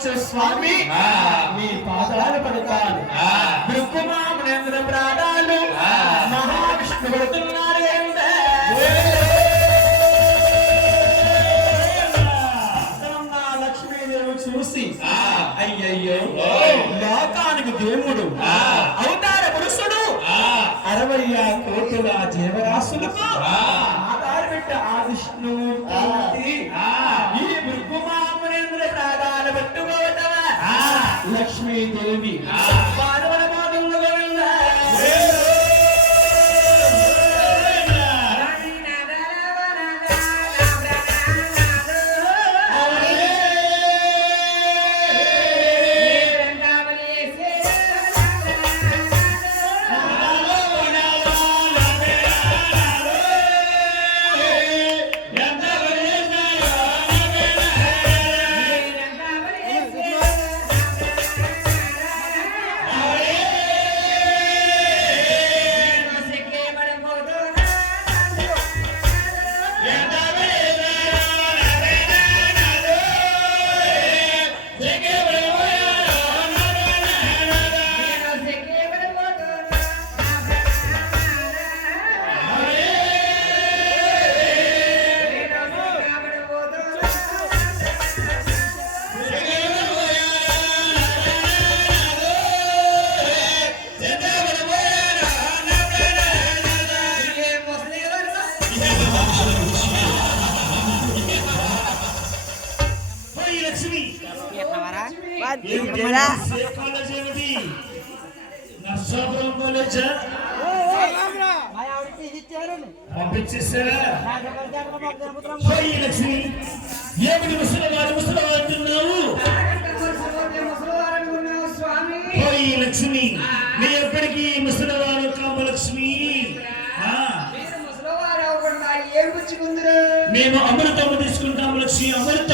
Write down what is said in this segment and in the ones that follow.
వచ్చు స్వామి. మీ పాదాలు పడతాను దృక్కుమామునందు ప్రాణాలు మహావిష్ణు పడుతున్నాడు di televisione. Ah. లక్ష్మి ముసలివారు ముసలివారు అంటున్నావు? ఓయ్ లక్ష్మి మీ ఎప్పటికీ ముసలివారు కామలక్ష్మి మేము అమృతము తీసుకుంటాము లక్ష్మి అమృత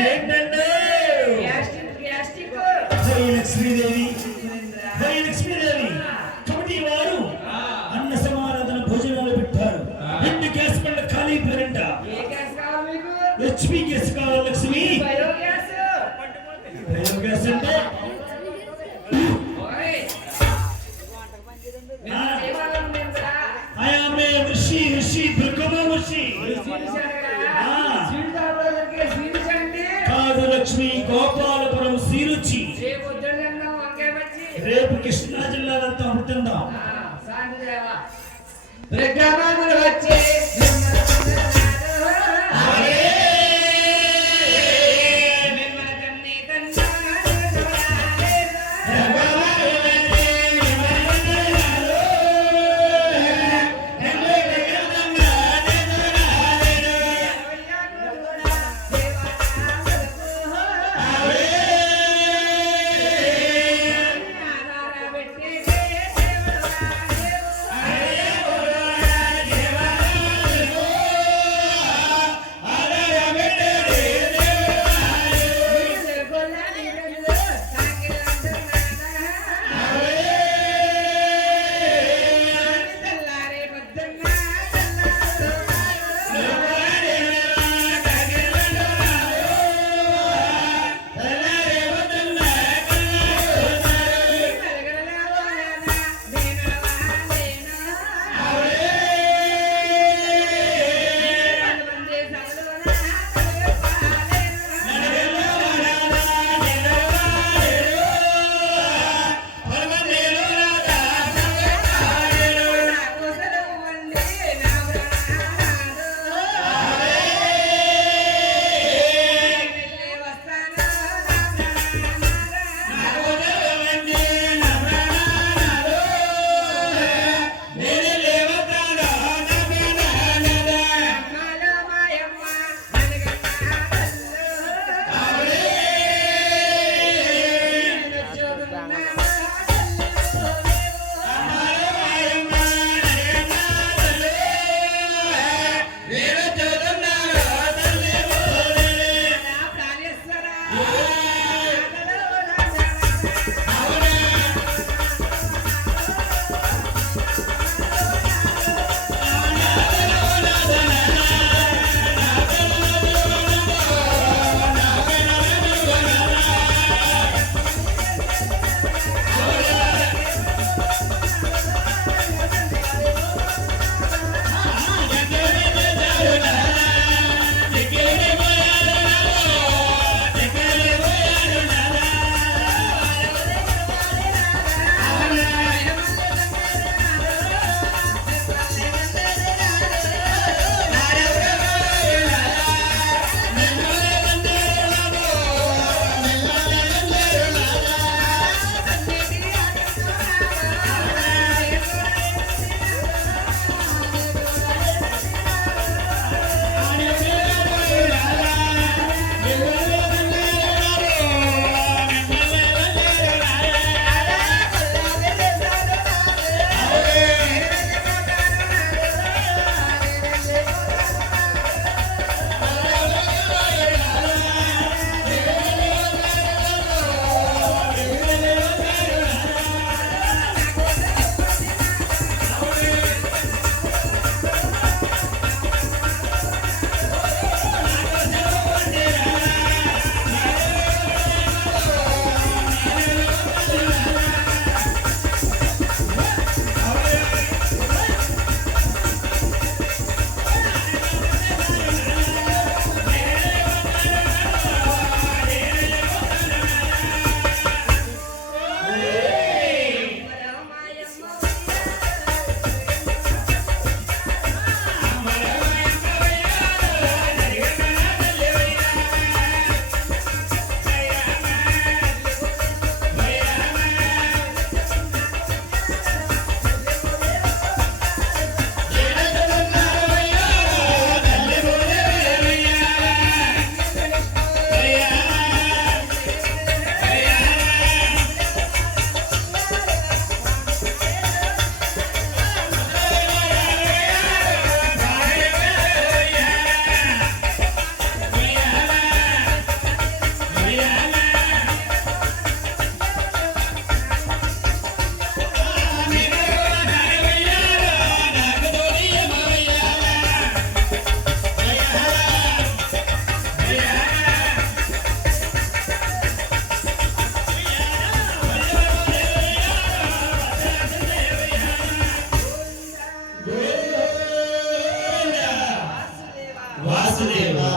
ఏంటంటే జై లక్ష్మీదేవి జై వారు అన్న సమారాధన భోజనాలు పెట్టారు. రెండు గ్యాస్ బండ కావాలి మధులక్ష్మి గోపాలపురం సీరుచి. రేపు కృష్ణా జిల్లాలంతా ఉంటుందా వచ్చి.